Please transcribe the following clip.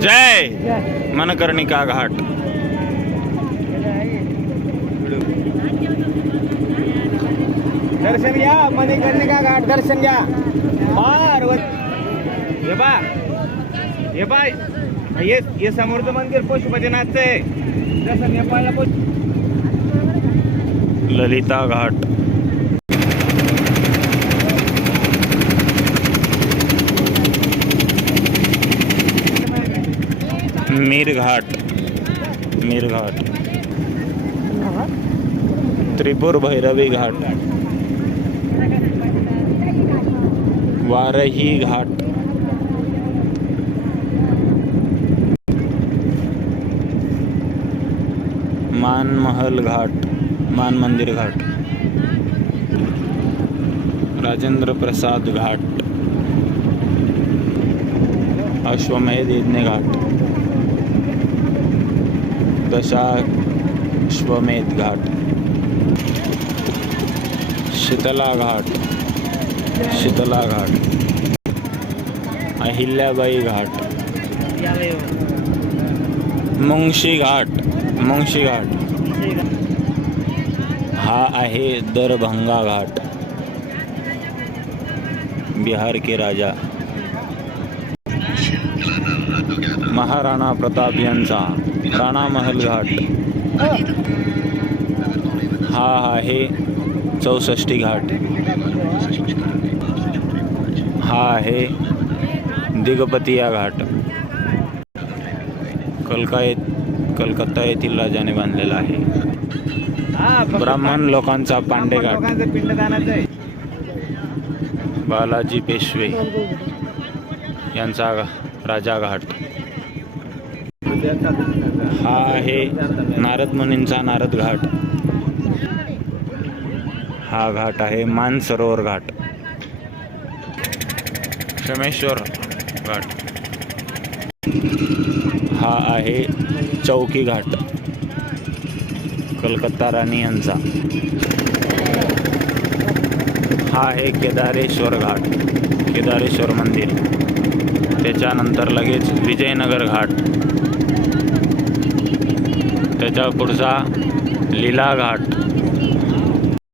जय मनकर्णिका घाट। दर्शन घ्या, मणिकर्णिका घाट दर्शन घ्या। हे समोरचं मंदिर पशुपतीनाथचं आहे। जसं नेपाळला ललिता घाट, मीर घाट, मीर घाट, त्रिपुर भैरवी घाट, वारही घाट, मानमहल घाट, मान मंदिर घाट, राजेंद्र प्रसाद घाट, अश्वमेध यज्ञ घाट, दशाश्वमेध घाट, शीतला घाट, शीतला घाट, अहिल्याबाई घाट, मुंशी घाट, मुंशी घाट, हा आहे दरभंगा घाट, बिहार के राजा महाराणा प्रताप यांचा राणा महल घाट, हा आहे 64 घाट, हा आहे दिगपतिया घाट, कलकत्ता येथील राजाने बांधलेला आहे। ब्राह्मण लोकांचा पांडे घाट, पिंडदानाचं आहे। बालाजी पेशवे यांचा राजा घाट, हा आहे नारद मुनींचा नारद घाट, हा घाट आहे मानसरोवर घाट, क्षमेश्वर घाट, हा आहे चौकी घाट, कलकत्ता राणी यांचा, हा आहे केदारेश्वर घाट, केदारेश्वर मंदिर, त्याच्यानंतर लगेच विजयनगर घाट, त्याच्या पुढचा लीला घाट,